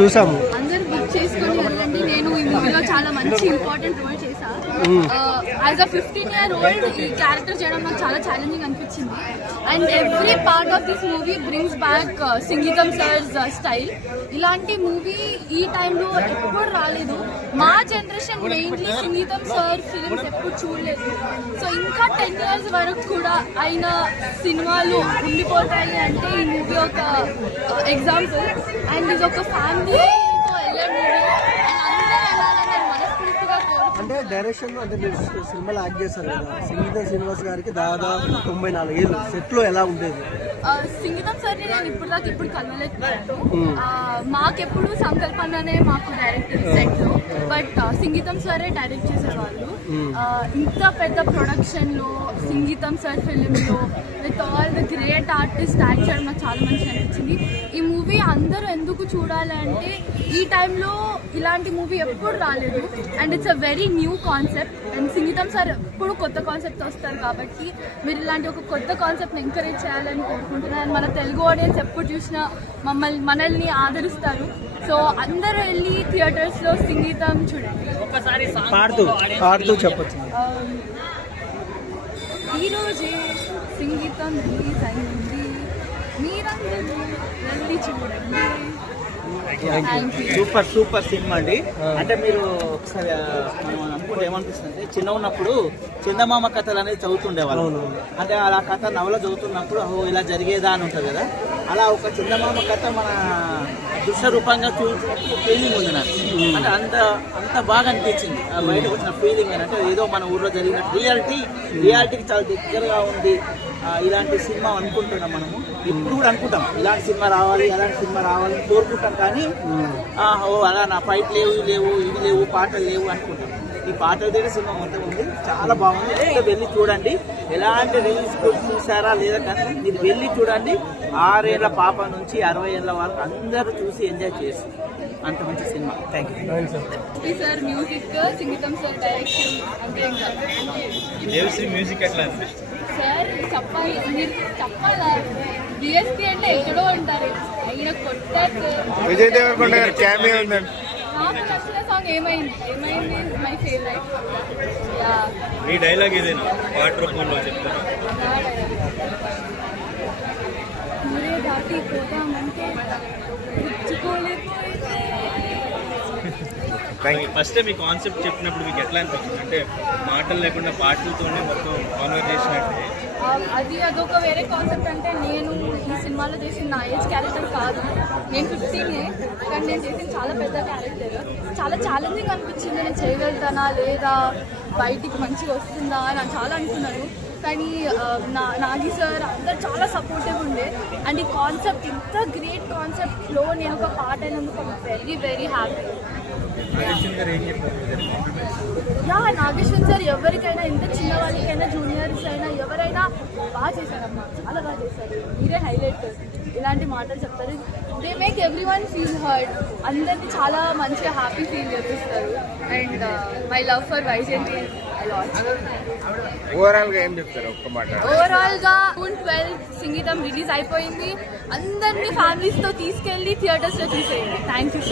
చూసాము. అందరూ బుక్ చేసుకొని వెళ్ళండి. నేను ఈ మూవీలో చాలా మంచి ఇంపార్టెంట్ రోల్ చేశాను. యాజ్ అ 15-year-old ఈ క్యారెక్టర్ చేయడం నాకు చాలా ఛాలెంజింగ్ అనిపించింది. And every part of this movie brings back సంగీతం సర్స్ స్టైల్. ఇలాంటి మూవీ ఈ టైంలో ఎప్పుడు రాలేదు. మా జనరేషన్ మెయిన్లీ సంగీతం సార్ ఫిలిమ్స్ ఎప్పుడు చూడలేదు. సో ఇంకా 10 years వరకు కూడా అయిన సినిమాలు ఉండిపోతాయి అంటే ఈ మూవీ ఒక ఎగ్జాంపుల్. అండ్ ఇది ఒక ఫ్యామిలీతో వెళ్ళే మూవీ. అంటే డైరెక్షన్ అంటే మీరు సినిమాలో యాక్ట్ చేశారు కదా, సంగీతం శ్రీనివాస్ గారికి దాదాపు 94 ఏళ్ళు. సెట్లో ఎలా ఉండేది? సంగీతం సార్ని నేను ఇప్పుడు కలవలేకపోయాను. మాకెప్పుడు సంకల్పననే మాకు డైరెక్టర్ సెట్లో, బట్ సంగీతం సారే డైరెక్ట్ చేసేవాళ్ళు. ఇంత పెద్ద ప్రొడక్షన్లో సంగీతం సార్ ఫిలింలో with all the great artist act చేయడం నాకు చాలా మంచిగా అనిపించింది. ఈ మూవీ అందరూ ఎందుకు చూడాలి అంటే ఈ టైంలో ఇలాంటి మూవీ ఎప్పుడు రాలేదు. And it's a very new concept. And సంగీతం సార్ ఎప్పుడు కొత్త కాన్సెప్ట్ వస్తారు కాబట్టి మీరు ఇలాంటి ఒక కొత్త కాన్సెప్ట్ని ఎంకరేజ్ చేయాలని కోరుకుంటున్నాను. మన తెలుగు ఆడియన్స్ ఎప్పుడు చూసినా మనల్ని ఆదరిస్తారు. సో అందరూ వెళ్ళి థియేటర్స్లో సంగీతం చూడండి. ఒక్కసారి పాడుతూ చెప్పచ్చు. ఈరోజే సంగీతం రిలీజ్ అయింది, మీరందరూ వెళ్ళి చూడండి. సూపర్ సినిమా అండి. అంటే మీరు ఒకసారి మనం అనుకుంటే ఏమనిపిస్తుంది, చిన్న ఉన్నప్పుడు చందమామ కథలు అనేది చదువుతుండేవాళ్ళు. అంటే అలా కథ నవల చదువుతున్నప్పుడు ఇలా జరిగేదా అని ఉంటుంది కదా. అలా ఒక చందమామ కథ మన దృశ్య రూపంగా చూసినప్పుడు ఫీలింగ్ ఉంది నాకు. అంటే అంత బాగా అనిపించింది. బయటకు వచ్చిన ఫీలింగ్ అంటే ఏదో మన ఊర్లో జరిగిన రియాలిటీకి చాలా దగ్గరగా ఉంది. ఇలాంటి సినిమా అనుకుంటున్నాం మనము. ఇప్పుడు కూడా అనుకుంటాం ఇలాంటి సినిమా రావాలి, అలాంటి సినిమా రావాలని కోరుకుంటాం. కానీ అలా నా ఫైట్ లేవు ఇవి లేవు పాటలు లేవు అనుకుంటాం. ఈ పాటలు దగ్గర సినిమా మొత్తం ఉంది, చాలా బాగుంది. వెళ్ళి చూడండి. ఎలాంటి రిలీజ్ చూసారా లేదా కానీ మీరు వెళ్ళి చూడండి. 6 ఏళ్ల పాప నుంచి 60 ఏళ్ల వరకు అందరూ చూసి ఎంజాయ్ చేసి అంత మంచి cinema. Thank you sir. Music సంగీతం సార్ డైరెక్షన్ దేవశ్రీ మ్యూజిక్ ఎట్లా అనిపిస్తుంది సార్? మీరు చెప్పాలా? డిఎస్పీ అంటే ఎక్కడో ఉంటారు, ఆయన కొట్టారు. విజయ్ దేవరకొండ గారి క్యామియో ఉందండి. నాకు నచ్చిన సాంగ్ ఏమైంది మై ఫేవరెట్. మీ డైలాగ్ ఏదైనా పాట రూపంలో చెప్తారా? మీరే దాటి పోదామంటే ఫస్ట్ మీ కాన్సెప్ట్ చెప్పినప్పుడు మీకు ఎట్లా అనిపించింది? అంటే మాటలు లేకుండా పాటలతోనే మొత్తం కాన్వర్జేషన్ అంటే అదొక వేరే కాన్సెప్ట్. అంటే నేను ఈ సినిమాలో చేసిన నా ఏజ్ క్యారెక్టర్ కాదు, నేను 15 కానీ నేను చేసిన చాలా పెద్ద క్యారెక్టర్. చాలా ఛాలెంజింగ్ అనిపించింది. నేను చేయగలుగుతానా లేదా, బయటికి మంచిగా వస్తుందా అని నేను చాలా అనుకున్నాను. కానీ నాగి సార్ అందరు చాలా సపోర్టివ్ ఉండే. అండ్ ఈ కాన్సెప్ట్ ఇంత గ్రేట్ కాన్సెప్ట్లో నేను ఒక పార్ట్ అయినందుకు వెరీ హ్యాపీ. నాగేశ్వర్ సార్ ఎవరికైనా, ఎంత చిన్నవాళ్ళకైనా జూనియర్స్ అయినా ఎవరైనా బాగా చేశారమ్మా, చాలా బాగా చేశారు. మీరే హైలైట్. ఇలాంటి మాటలు చెప్తారు. They make every one feel heard. అందరినీ చాలా మంచిగా హ్యాపీ ఫీల్ చేపిస్తారు. And my love for Vyjayanthi overall గా ఏం చెప్తారు ఒక్క మాట? ఓవరాల్ గా June 12 సంగీతం రిలీజ్ అయిపోయింది. అందరినీ ఫ్యామిలీస్ తో తీసుకెళ్లి థియేటర్స్ లో చూసేయండి. Thank you.